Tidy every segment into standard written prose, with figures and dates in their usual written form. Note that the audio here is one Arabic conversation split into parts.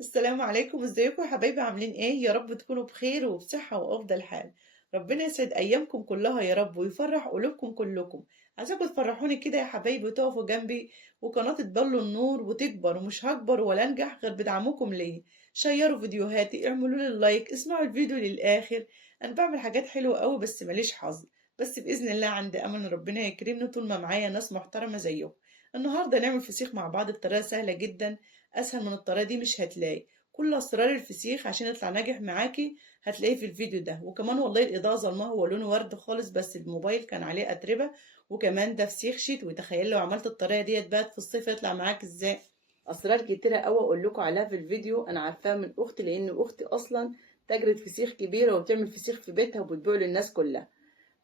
السلام عليكم، ازيكم يا حبايبي؟ عاملين ايه؟ يا رب تكونوا بخير وبصحة وافضل حال. ربنا يسعد ايامكم كلها يا رب ويفرح قلوبكم كلكم. عايزاكم تفرحوني كده يا حبايبي وتقفوا جنبي وقناة تضلوا النور وتكبر، ومش هكبر ولا انجح غير بدعمكم ليا. شيروا فيديوهاتي، اعملوا لي اللايك، اسمعوا الفيديو للاخر. انا بعمل حاجات حلوة قوي بس ماليش حظ. بس باذن الله عندي امل ان ربنا يكرمني طول ما معايا ناس محترمة زيكم. النهارده نعمل فسيخ مع بعض بطريقة سهلة جدا. اسهل من الطريقة دي مش هتلاقي. كل اسرار الفسيخ عشان يطلع ناجح معاكي هتلاقيه في الفيديو ده. وكمان والله الاضاءه ظلمه، هو لونه ورد خالص بس الموبايل كان عليه اتربه. وكمان ده فسيخ شتوي، تخيل لو عملت الطريقه ديت بقت في الصيف يطلع معاك ازاي. اسرار كتيره قوي اقول لكم عليها في الفيديو، انا عارفاها من اختي لان اختي اصلا تاجرة فسيخ كبيره وبتعمل فسيخ في بيتها وبتبيعه للناس كلها.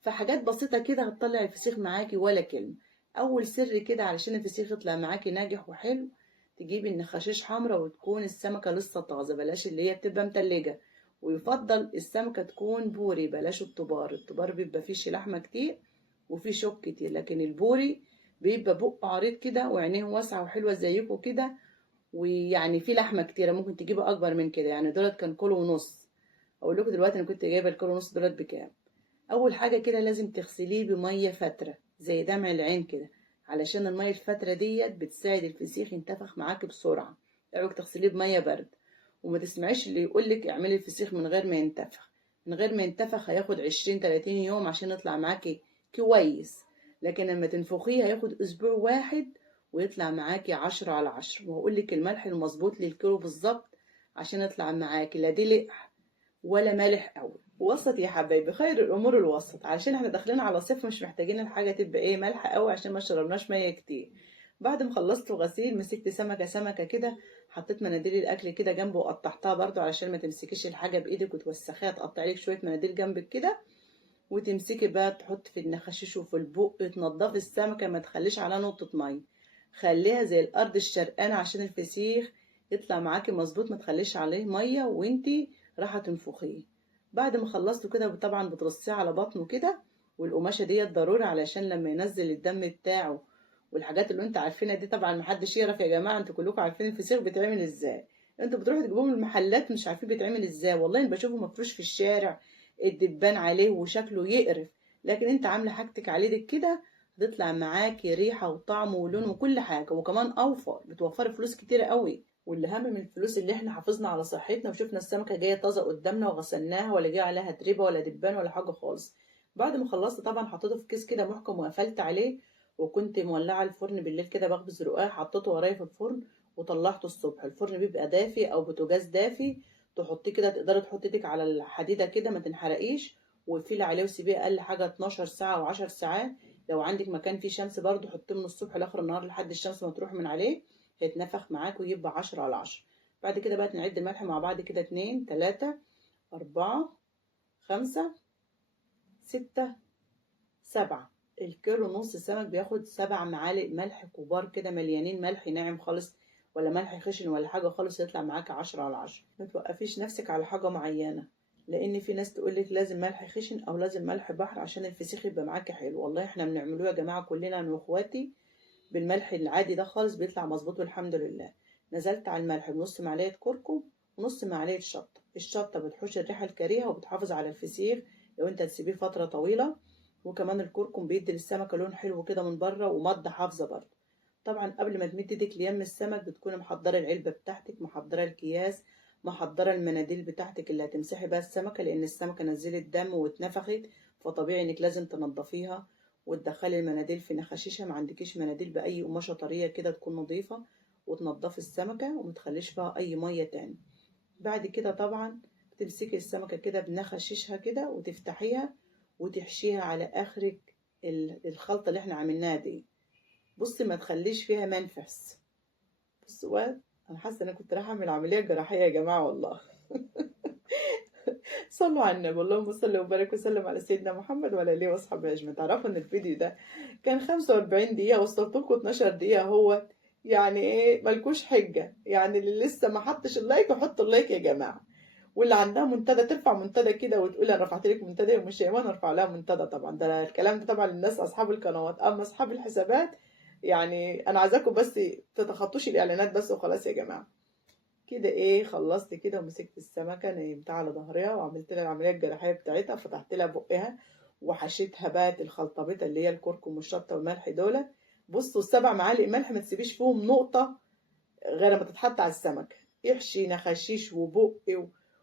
فحاجات بسيطه كده هتطلع الفسيخ معاكي ولا كلمه. اول سر كده علشان الفسيخ يطلع معاكي ناجح وحلو، تجيبي النخاشيش حمرا وتكون السمكة لسه طازة، بلاش اللي هي بتبقى متلجة. ويفضل السمكة تكون بوري، بلاش الطبار بيبقى فيه لحمة كتير وفيه شوك كتير، لكن البوري بيبقى بقه عريض كده وعينيه واسعة وحلوة زيكم كده. ويعني فيه لحمة كتيرة، ممكن تجيبه أكبر من كده، يعني دولت كان كيلو ونص. أقول لكم دلوقتي أنا كنت جايبة الكيلو ونص دولت بكام. اول حاجه كده لازم تغسليه بميه فتره زي دمع العين كده، علشان الميه الفتره ديت بتساعد الفسيخ ينتفخ معاك بسرعه. اوعك تغسليه بميه برد. وما تسمعيش اللي يقولك اعملي الفسيخ من غير ما ينتفخ. من غير ما ينتفخ هياخد 20-30 يوم عشان يطلع معاكي كويس. لكن لما تنفخيه هياخد اسبوع واحد ويطلع معاكي 10/10. وهقولك الملح المظبوط للكيلو بالظبط عشان يطلع معاكي لا دلق ولا مالح قوي، وسط يا حبايبي، خير الامور الوسط، علشان احنا داخلين على صيف مش محتاجين الحاجه تبقى ايه مالحه قوي عشان ما شربناش ميه كتير. بعد ما خلصت غسيل مسكت سمكه سمكه كده، حطيت مناديل الاكل كده جنبه وقطعتها برضو علشان ما تمسكيش الحاجه بايدك وتوسخيها، تقطعي لك شويه مناديل جنبك كده. وتمسكي بقى تحط في النخاشيش وفي البق، تنضفي السمكه ما تخليش عليها نقطه ميه. خليها زي الارض الشرقانه عشان الفسيخ يطلع معاكي مظبوط، ما تخليش عليه ميه وانتي راح تنفخيه. بعد ما خلصته كده طبعا بترصيه على بطنه كده، والقماشه ديت ضروري علشان لما ينزل الدم بتاعه والحاجات اللي انتوا عارفينها دي. طبعا محدش يعرف يا جماعه، انتوا كلكم عارفين الفسيخ بيتعمل ازاي. انتوا بتروحوا تجيبوه من المحلات مش عارفين بيتعمل ازاي، والله انا بشوفه مفروش في الشارع الدبان عليه وشكله يقرف. لكن انت عامله حاجتك على ايدك كده هتطلع معاكي ريحه وطعم ولون وكل حاجه، وكمان اوفر بتوفري فلوس كتيره قوي. واللي هم من الفلوس اللي احنا حافظنا على صحتنا وشفنا السمكه جايه طازه قدامنا وغسلناها ولا جايه عليها تريبه ولا دبان ولا حاجه خالص. بعد ما خلصت طبعا حطيته في كيس كده محكم وقفلت عليه. وكنت مولعه الفرن بالليل كده بخبز رقاق، حطيته ورايا في الفرن وطلعته الصبح. الفرن بيبقى دافي او بوتاجاز دافي، تحطيه كده تقدري تحطي ايدك على الحديده كده ما تنحرقيش. وقفلي عليه وسيبيه اقل حاجه 12 ساعه و10 ساعات. لو عندك مكان فيه شمس برضو حطيه من الصبح لاخر النهار لحد الشمس ما تروح من عليه، هيتنفخ معاك ويبقى 10/10. بعد كده بقى نعد الملح مع بعض كده: 2 3 4 5 6 7. الكيلو نص سمك بياخد 7 معالق ملح كبار كده مليانين ملح ناعم خالص، ولا ملح خشن ولا حاجة خالص، يطلع معاك 10/10. ما توقفيش نفسك على حاجة معينة، لأن في ناس تقولك لازم ملح خشن أو لازم ملح بحر عشان الفسيخ يبقى معاكي حلو. والله احنا بنعملوه يا جماعة كلنا أنا وإخواتي بالملح العادي ده خالص بيطلع مظبوط والحمد لله. نزلت على الملح بنص معلقة كركم ونص معلقة شطة. الشطة بتحوش الريحة الكريهة وبتحافظ على الفسيخ لو انت تسيبيه فترة طويلة. وكمان الكركم بيدي للسمكة لون حلو كده من بره ومادة حافظة برضه. طبعا قبل ما تمد ايدك ليم السمك بتكوني محضرة العلبة بتاعتك، محضرة الأكياس، محضرة المناديل بتاعتك اللي هتمسحي بيها السمكة، لأن السمكة نزلت دم واتنفخت فطبيعي انك لازم تنضفيها وتدخلي المناديل في نخاشيشها. ما عندكيش مناديل بأي قماشة طرية كده تكون نظيفة، وتنضفي السمكة ومتخليش فيها أي مية تاني. بعد كده طبعا تمسكي السمكة كده بنخاشيشها كده وتفتحيها وتحشيها على آخرك الخلطة اللي احنا عملناها دي. بصي ما تخليش فيها منفس. بصوا بقى، أنا حاسة إن أنا كنت رايحة أعمل عملية جراحية يا جماعة والله. صلوا على النبي، اللهم صل وبارك وسلم على سيدنا محمد وعلى اله واصحابه اجمعين. تعرفوا ان الفيديو ده كان 45 دقيقة وصلت لكم 12 دقيقة. هو يعني ايه ملكوش حجة، يعني اللي لسه ما حطش اللايك يحط اللايك يا جماعة. واللي عندها منتدى ترفع منتدى كده وتقول انا رفعت لك منتدى ومش ايمان ارفع لها منتدى. طبعا ده الكلام ده طبعا للناس اصحاب القنوات، اما اصحاب الحسابات يعني انا عايزاكم بس تتخطوش الاعلانات بس وخلاص يا جماعة. كده ايه خلصت كده، ومسكت السمكة نيمتها على ظهرها وعملت لها العملية الجراحية بتاعتها، فتحت لها بقها وحشيتها بقى الخلطبيطة اللي هي الكركم والشطة والملح دول. بصوا السبع معالق ملح ما تسيبيش فيهم نقطة غير ما تتحط على السمكة، يحشي نخاشيش وبق.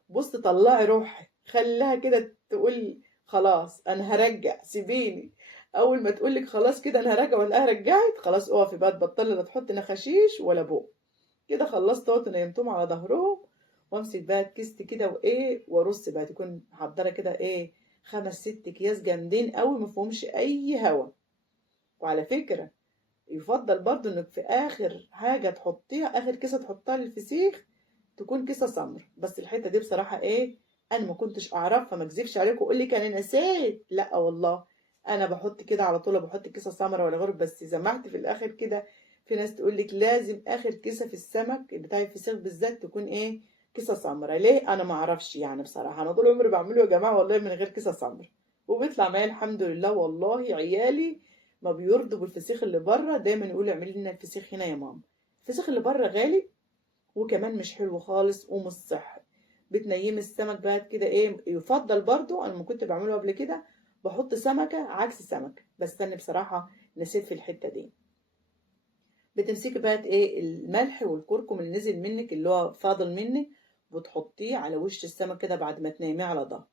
بص طلعي روحي، خليها كده تقول خلاص انا هرجع سيبيني. اول ما تقول لك خلاص كده انا هرجع ولا رجعت، خلاص اقفي بقى تبطلي لا تحط نخاشيش ولا بق. كده خلصت اهوت ونيمتهم على ظهرهم. وامسك بقى الكيست كده وايه وارص بقى، تكون محضره كده ايه 5 6 اكياس جامدين قوي مفهومش اي هوا. وعلى فكره يفضل برضو انك في اخر حاجه تحطيها، اخر كيسه تحطها للفسيخ تكون كيسه سمر. بس الحته دي بصراحه ايه انا ما كنتش اعرفها، ما اكذبش عليكم واقول لك انا نسيت، لا والله انا بحط كده على طول، بحط كيسه سمرا ولا غيره. بس سمعت في الاخر كده في ناس تقول لك لازم اخر كيسه في السمك بتاع الفسيخ بالذات تكون ايه كيسه سمرا. ليه؟ انا ما اعرفش يعني بصراحه، انا طول عمري بعمله يا جماعه والله من غير كيسه سمرا، وبيطلع معايا الحمد لله. والله عيالي ما بيرضوا بالفسيخ اللي بره، دايما يقولوا اعملي لنا الفسيخ هنا يا ماما. الفسيخ اللي بره غالي وكمان مش حلو خالص ومش صحي. بتنيمي السمك بقى كده ايه. يفضل برضو انا لما كنت بعمله قبل كده بحط سمكة عكس سمكة، بس انا بصراحة نسيت في الحتة دي. بتمسكي بقى ايه الملح والكركم اللي نزل منك اللي هو فاضل منك، وتحطيه على وش السمك كده بعد ما تنيميه على ظهره.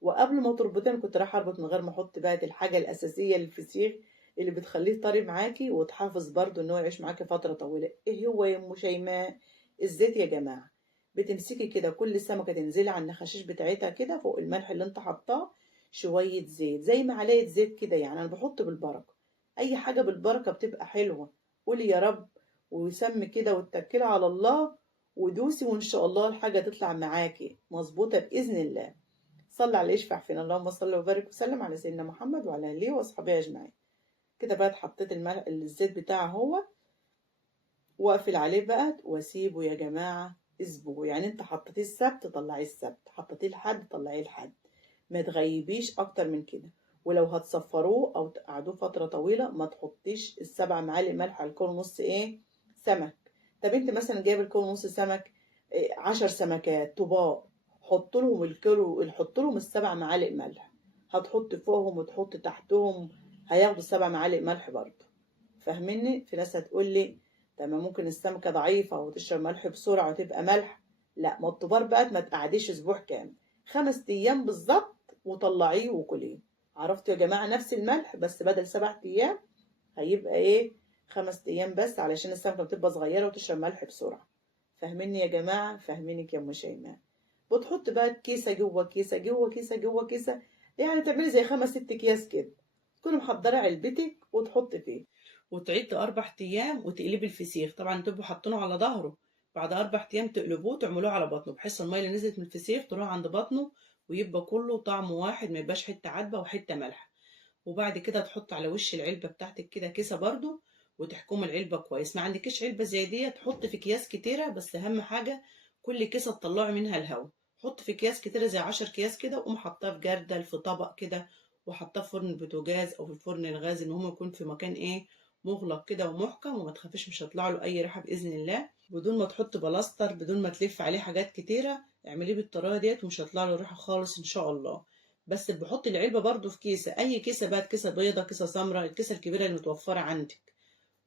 وقبل ما تربطيه انا كنت رايحه اربط من غير ما احط بقى الحاجه الاساسيه للفسيخ اللي بتخليه طري معاكي وتحافظ برضو ان هو يعيش معاكي فتره طويله. ايه هو يا ام شيماء؟ الزيت يا جماعه. بتمسكي كده كل سمكه تنزلي على النخاشيش بتاعتها كده فوق الملح اللي انت حطاه شويه زيت زي معلقه زيت كده، يعني انا بحط بالبركه. اي حاجه بالبركه بتبقى حلوه. قولي يا رب وسمي كده واتكلي على الله ودوسي، وان شاء الله الحاجه تطلع معاكي مظبوطه باذن الله. صلى على يشفع فينا، اللهم صل وبارك وسلم على سيدنا محمد وعلى اله واصحابه اجمعين. كده بقى حطيت الزيت بتاعه هو، واقفل عليه بقى واسيبه يا جماعه اسبوع. يعني انت حطيتيه السبت طلعيه السبت، حطيتيه الحد طلعيه الحد، ما تغيبيش اكتر من كده. ولو هتصفروه او تقعدوه فتره طويله ما تحطيش ال7 معالق ملح على الكل نص ايه سمك. طب انت مثلا جايب الكل نص سمك 10 سمكات طباق، حط لهم ال7 معالق ملح. هتحط فوقهم وتحط تحتهم هياخدوا ال7 معالق ملح برضه. فاهميني؟ في ناس هتقول لي طب ما ممكن السمكه ضعيفه وتشرب ملح بسرعه وتبقى ملح. لا، ما الطبار بقى ما تقعديش اسبوع كامل، 5 ايام بالظبط وطلعيه وكليه. عرفتوا يا جماعه؟ نفس الملح بس بدل 7 ايام هيبقى ايه 5 ايام بس، علشان السمكه بتبقى صغيره وتشرب ملح بسرعه. فاهميني يا جماعه؟ فاهمينك يا ام شيماء. بتحط بقى كيسه جوه كيسه جوه كيسه جوه كيسه، يعني تعملي زي 5 6 اكياس كده. تكوني محضره علبتك وتحطي فيه، وتعيد 4 ايام وتقلبي الفسيخ. طبعا تبقوا حاطينه على ظهره، بعد 4 ايام تقلبوه تعملوه على بطنه بحيث الميه اللي نزلت من الفسيخ تروح عند بطنه ويبقى كله طعمه واحد، ما يبقاش حته عدبه وحته مالحه. وبعد كده تحط على وش العلبه بتاعتك كده كيسه برضو، وتحكم العلبه كويس. ما عندكش علبه زي دي تحط في اكياس كتيره، بس اهم حاجه كل كيسه تطلعي منها الهواء. حط في اكياس كتيره زي 10 اكياس كده، وقوم حطها في جردل في طبق كده، وحطها في فرن البوتاجاز او في الفرن الغاز، ان هو يكون في مكان ايه مغلق كده ومحكم، وما تخافيش مش هيطلع له اي ريحه باذن الله. بدون ما تحط بلاستر، بدون ما تلف عليه حاجات كتيره، اعمليه بالطريقه ديت ومش هيطلع له ريحه خالص ان شاء الله. بس بحط العلبة برضو في كيسة، أي كيسة بقى، كيسة بيضة كيسة سمراء، الكيسة الكبيرة المتوفرة عندك.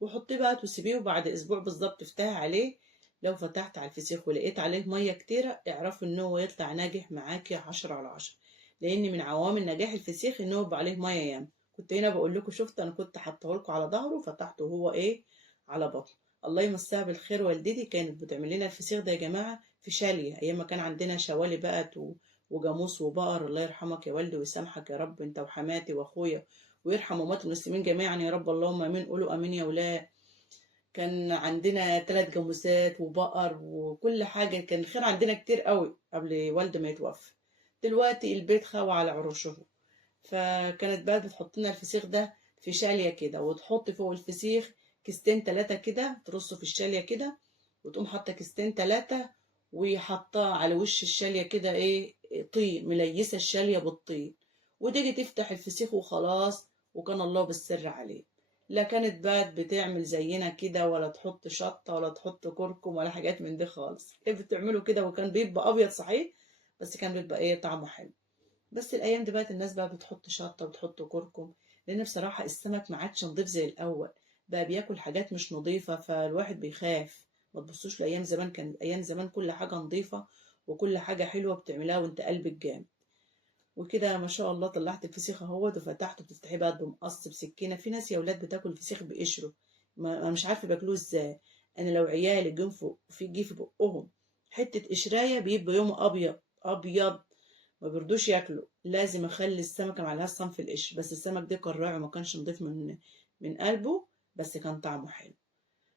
وحطيه بقى وسيبيه، وبعد أسبوع بالظبط افتحي عليه. لو فتحت على الفسيخ ولقيت عليه مية كتيرة اعرفي إن هو يطلع ناجح معاكي 10/10. لأن من عوامل نجاح الفسيخ إن هو يبقى عليه مية ياما. كنت هنا بقول لكم شفت أنا كنت حاطه لكم على ظهره وفتحته وهو إيه على بطنه. الله يمسها بالخير، والدتي كانت بتعمل لنا الفسيخ ده يا جماعة في شالية أيام ما كان عندنا شوالي بقى وجاموس وبقر. الله يرحمك يا والدي ويسامحك يا رب انت وحماتي واخويا، ويرحم اموات المسلمين جميعا يا رب. اللهم امين، قولوا امين يا ولاء. كان عندنا 3 جاموسات وبقر وكل حاجه، كان خير عندنا كتير قوي قبل والدي ما يتوفى. دلوقتي البيت خاوي على عروشه. فكانت بقى بتحط لنا الفسيخ ده في شاليه كده، وتحط فوق الفسيخ كيستين 3 كده، ترصه في الشاليه كده، وتقوم حاطه كيستين 3 وحطاه على وش الشاليه كده ايه طين، مليسه الشاليه بالطين، وتيجي تفتح الفسيخ وخلاص، وكان الله بالسر عليه. لا كانت بقى بتعمل زينا كده، ولا تحط شطة ولا تحط كركم ولا حاجات من دي خالص، كانت بتعمله كده وكان بيبقى ابيض صحيح، بس كان بيبقى ايه طعمه حلو. بس الايام دي بقت الناس بقى بتحط شطة وبتحط كركم، لان بصراحة السمك ما عادش نضيف زي الاول، بقى بياكل حاجات مش نظيفة، فالواحد بيخاف. ما تبصوش لايام زمان، كان ايام زمان كل حاجة نظيفة وكل حاجة حلوة بتعملها وانت قلبك جامد. وكده ما شاء الله طلعت الفسيخ اهوت وفتحته، بتفتحيه بقى بمقص بسكينه. في ناس يا اولاد بتاكل الفسيخ بقشره، ما انا مش عارفه بياكلوه ازاي. انا لو عيالي جم في بقهم حته قشرايه بيبقى يومه ابيض ابيض، ما بيرضوش ياكلوا، لازم اخلي السمكه معلهاش صنف القشر. بس السمك ده كان وما كانش نضيف من قلبه، بس كان طعمه حلو.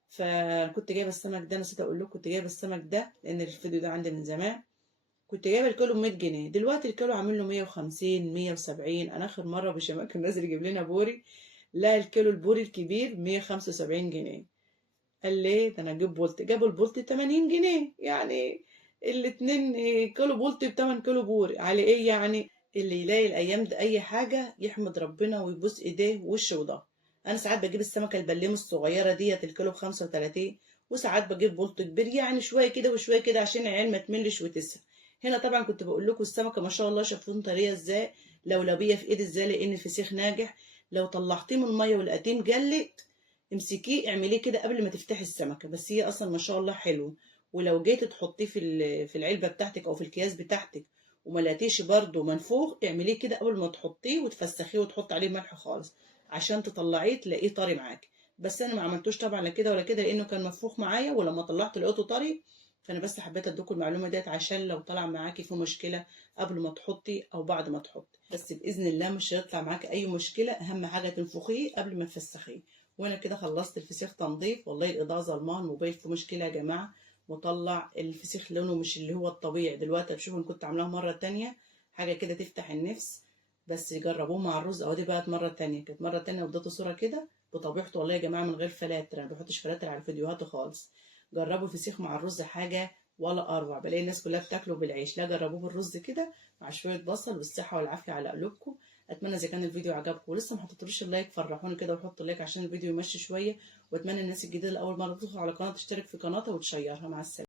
فكنت جايبه السمك ده، نسيت اقول لكم كنت جايبه السمك ده لان الفيديو ده عندي من زمان. كنت جايبه الكيلو ب 100 جنيه، دلوقتي الكيلو عامل له 150 170. انا اخر مره بشمال كان نازل يجيب لنا بوري، لا الكيلو البوري الكبير 175 جنيه. قال ليه ده انا اجيب بولت، جابوا البولت 80 جنيه، يعني الاتنين كيلو بولت ب 8 كيلو بوري على ايه يعني. اللي يلاقي الايام دي اي حاجه يحمد ربنا ويبوس ايديه ووشه وضهره. انا ساعات بجيب السمكه البليمه الصغيره ديت الكيلو ب 35، وساعات بجيب بولت كبير، يعني شويه كده وشويه كده عشان العيال ما تملش وتسهل. هنا طبعا كنت بقول لكم السمكه ما شاء الله شايفين طريه ازاي، لولبيه في ايد ازاي، لان الفسيخ ناجح. لو طلعتيه من الميه ولقيتيه مجلد، امسكيه اعمليه كده قبل ما تفتحي السمكه، بس هي اصلا ما شاء الله حلو. ولو جيت تحطيه في العلبه بتاعتك او في الكياس بتاعتك وما لقيتيش برضه منفوخ، اعمليه كده قبل ما تحطيه وتفسخيه وتحط عليه ملح خالص عشان تطلعيه تلاقيه طري معاكي. بس انا ما عملتوش طبعا لا كده ولا كده لانه كان منفوخ معايا، ولما طلعت لقيته طري. فانا بس حبيت ادوكم المعلومه ديت عشان لو طلع معاكي في مشكله قبل ما تحطي او بعد ما تحطي، بس باذن الله مش هيطلع معاكي اي مشكله. اهم حاجه تنفخيه قبل ما تفسخيه. وانا كده خلصت الفسيخ تنظيف، والله الاضاءه ظلمه، الموبايل فيه مشكله يا جماعه، وطلع الفسيخ لونه مش اللي هو الطبيعي. دلوقتي بشوف ان كنت عاملاها مره تانية حاجه كده تفتح النفس. بس جربوه مع الرز، اهو دي بقت مره تانية، كانت مره تانية واديته صوره كده بطبيعته والله يا جماعه من غير فلاتر، انا ما بحطش فلاتر على الفيديوهات خالص. جربوا الفسيخ مع الرز حاجه ولا اروع، بلاقي الناس كلها بتاكله بالعيش، لا جربوه بالرز كده مع شويه بصل، والصحه والعافيه على قلوبكم. اتمنى اذا كان الفيديو عجبكم ولسه ما حطيتوليش اللايك فرحوني كده وحطوا اللايك عشان الفيديو يمشي شويه. واتمنى الناس الجديده اللي اول مره تدخل على قناه تشترك في قناتها وتشيرها. مع السلامه.